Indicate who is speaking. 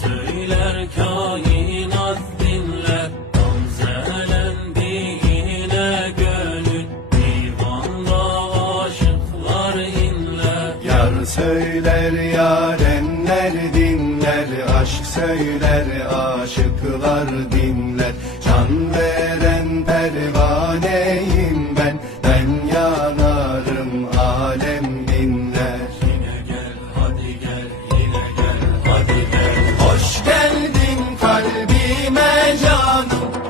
Speaker 1: Söyler kainat dinle Gamzelen diline gönül. Aşıklar inle
Speaker 2: Yar söyler yarenler dinler. Aşk söyler aşıklar dinler. Can veren pervaneyim ben. no, no.